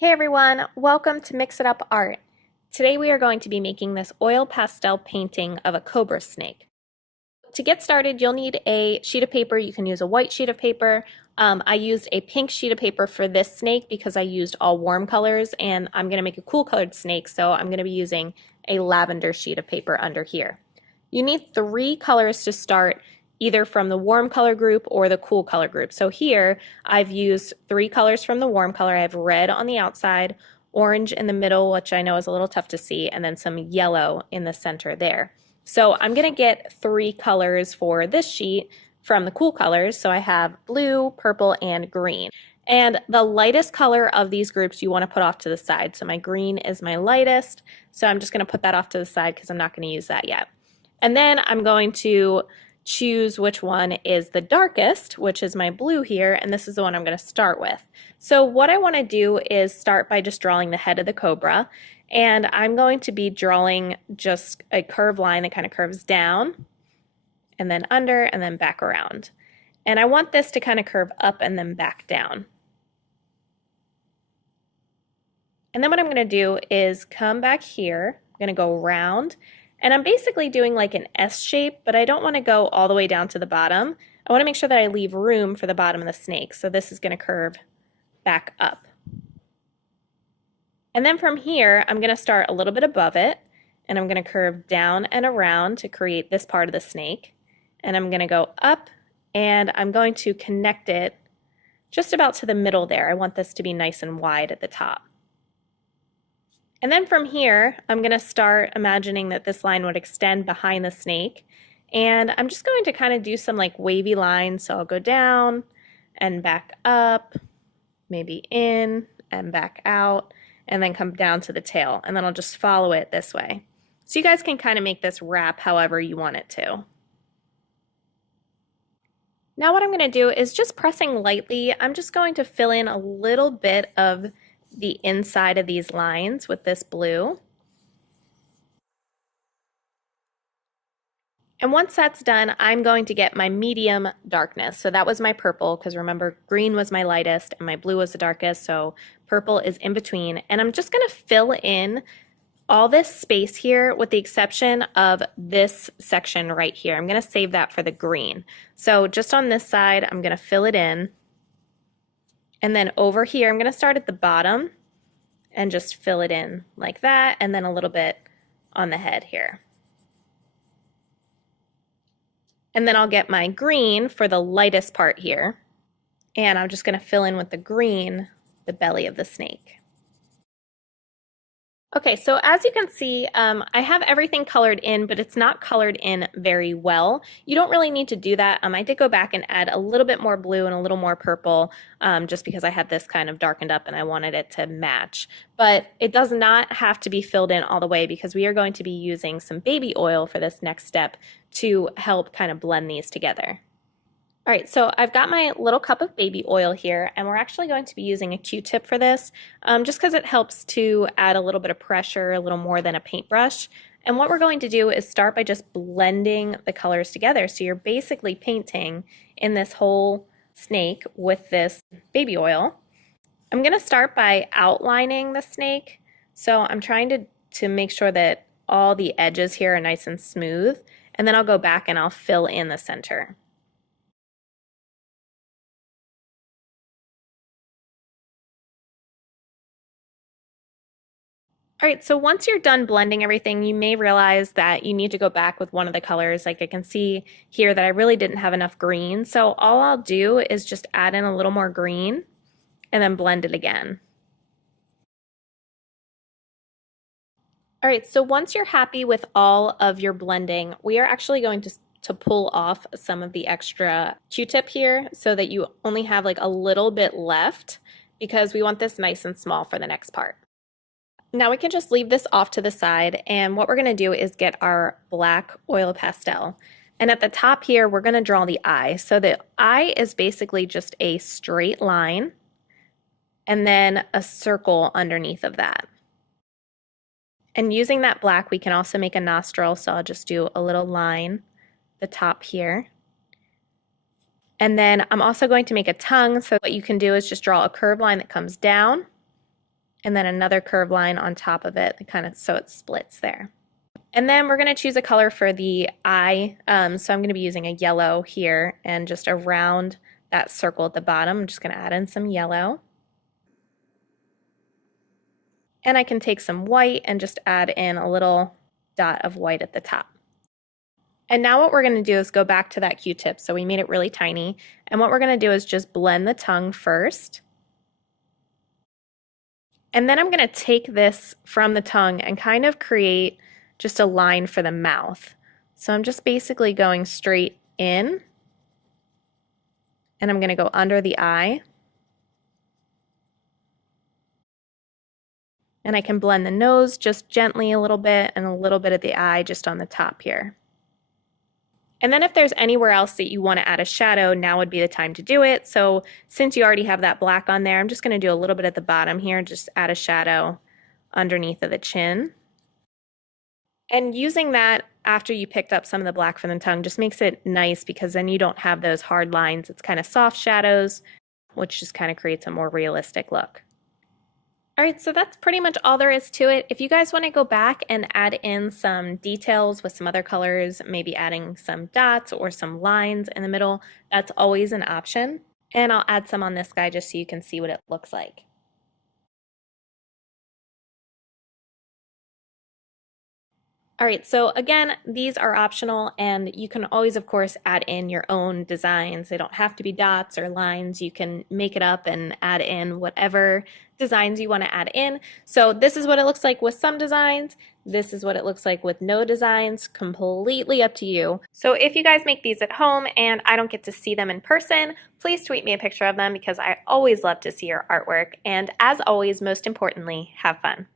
Hey everyone, welcome to Mix It Up Art. Today we are going to be making this oil pastel painting of a cobra snake. To get started, you'll need a sheet of paper. You can use a white sheet of paper. I used a pink sheet of paper for this snake because I used all warm colors and I'm going to make a cool colored snake, so I'm going to be using a lavender sheet of paper under here. You need 3 colors to start, either from the warm color group or the cool color group. So here I've used 3 colors from the warm color. I have red on the outside, orange in the middle, which I know is a little tough to see, and then some yellow in the center there. So I'm going to get 3 colors for this sheet from the cool colors. So I have blue, purple, and green. And the lightest color of these groups you want to put off to the side. So my green is my lightest. So I'm just going to put that off to the side because I'm not going to use that yet. And then I'm going to choose which one is the darkest, which is my blue here, and this is the one I'm going to start with. So what I want to do is start by just drawing the head of the cobra, and I'm going to be drawing just a curved line that kind of curves down and then under and then back around. And I want this to kind of curve up and then back down. And then what I'm going to do is come back here. I'm going to go around. And I'm basically doing like an S shape, but I don't want to go all the way down to the bottom. I want to make sure that I leave room for the bottom of the snake. So this is going to curve back up. And then from here, I'm going to start a little bit above it, and I'm going to curve down and around to create this part of the snake. And I'm going to go up, and I'm going to connect it just about to the middle there. I want this to be nice and wide at the top. And then from here, I'm going to start imagining that this line would extend behind the snake. And I'm just going to kind of do some like wavy lines. So I'll go down and back up, maybe in and back out, and then come down to the tail. And then I'll just follow it this way. So you guys can kind of make this wrap however you want it to. Now what I'm going to do is just pressing lightly, I'm just going to fill in a little bit of the inside of these lines with this blue. And once that's done, I'm going to get my medium darkness. So that was my purple, because remember, green was my lightest and my blue was the darkest, so purple is in between. And I'm just going to fill in all this space here with the exception of this section right here. I'm going to save that for the green. So just on this side, I'm going to fill it in. And then over here, I'm going to start at the bottom and just fill it in like that, and then a little bit on the head here. And then I'll get my green for the lightest part here, and I'm just going to fill in with the green the belly of the snake. Okay, so as you can see, I have everything colored in, but it's not colored in very well. You don't really need to do that. I did go back and add a little bit more blue and a little more purple, just because I had this kind of darkened up and I wanted it to match. But it does not have to be filled in all the way because we are going to be using some baby oil for this next step to help kind of blend these together. All right, so I've got my little cup of baby oil here, and we're actually going to be using a Q-tip for this, just because it helps to add a little bit of pressure, a little more than a paintbrush. And what we're going to do is start by just blending the colors together. So you're basically painting in this whole snake with this baby oil. I'm going to start by outlining the snake. So I'm trying to make sure that all the edges here are nice and smooth, and then I'll go back and I'll fill in the center. All right, so once you're done blending everything, you may realize that you need to go back with one of the colors. Like I can see here that I really didn't have enough green. So all I'll do is just add in a little more green and then blend it again. All right, so once you're happy with all of your blending, we are actually going to pull off some of the extra Q-tip here so that you only have like a little bit left because we want this nice and small for the next part. Now we can just leave this off to the side, and what we're going to do is get our black oil pastel. And at the top here, we're going to draw the eye. So the eye is basically just a straight line and then a circle underneath of that. And using that black, we can also make a nostril, so I'll just do a little line the top here. And then I'm also going to make a tongue, so what you can do is just draw a curved line that comes down and then another curved line on top of it, kind of so it splits there. And then we're going to choose a color for the eye. So I'm going to be using a yellow here, and just around that circle at the bottom, I'm just going to add in some yellow. And I can take some white and just add in a little dot of white at the top. And now what we're going to do is go back to that Q-tip. So we made it really tiny. And what we're going to do is just blend the tongue first. And then I'm going to take this from the tongue and kind of create just a line for the mouth. So I'm just basically going straight in, and I'm going to go under the eye. And I can blend the nose just gently a little bit, and a little bit of the eye just on the top here. And then if there's anywhere else that you want to add a shadow, now would be the time to do it. So since you already have that black on there, I'm just going to do a little bit at the bottom here, just add a shadow underneath of the chin. And using that after you picked up some of the black from the tongue just makes it nice, because then you don't have those hard lines. It's kind of soft shadows, which just kind of creates a more realistic look. All right, so that's pretty much all there is to it. If you guys want to go back and add in some details with some other colors, maybe adding some dots or some lines in the middle, that's always an option. And I'll add some on this guy just so you can see what it looks like. All right, so again, these are optional, and you can always, of course, add in your own designs. They don't have to be dots or lines. You can make it up and add in whatever designs you want to add in. So this is what it looks like with some designs. This is what it looks like with no designs, completely up to you. So if you guys make these at home and I don't get to see them in person, please tweet me a picture of them, because I always love to see your artwork. And as always, most importantly, have fun.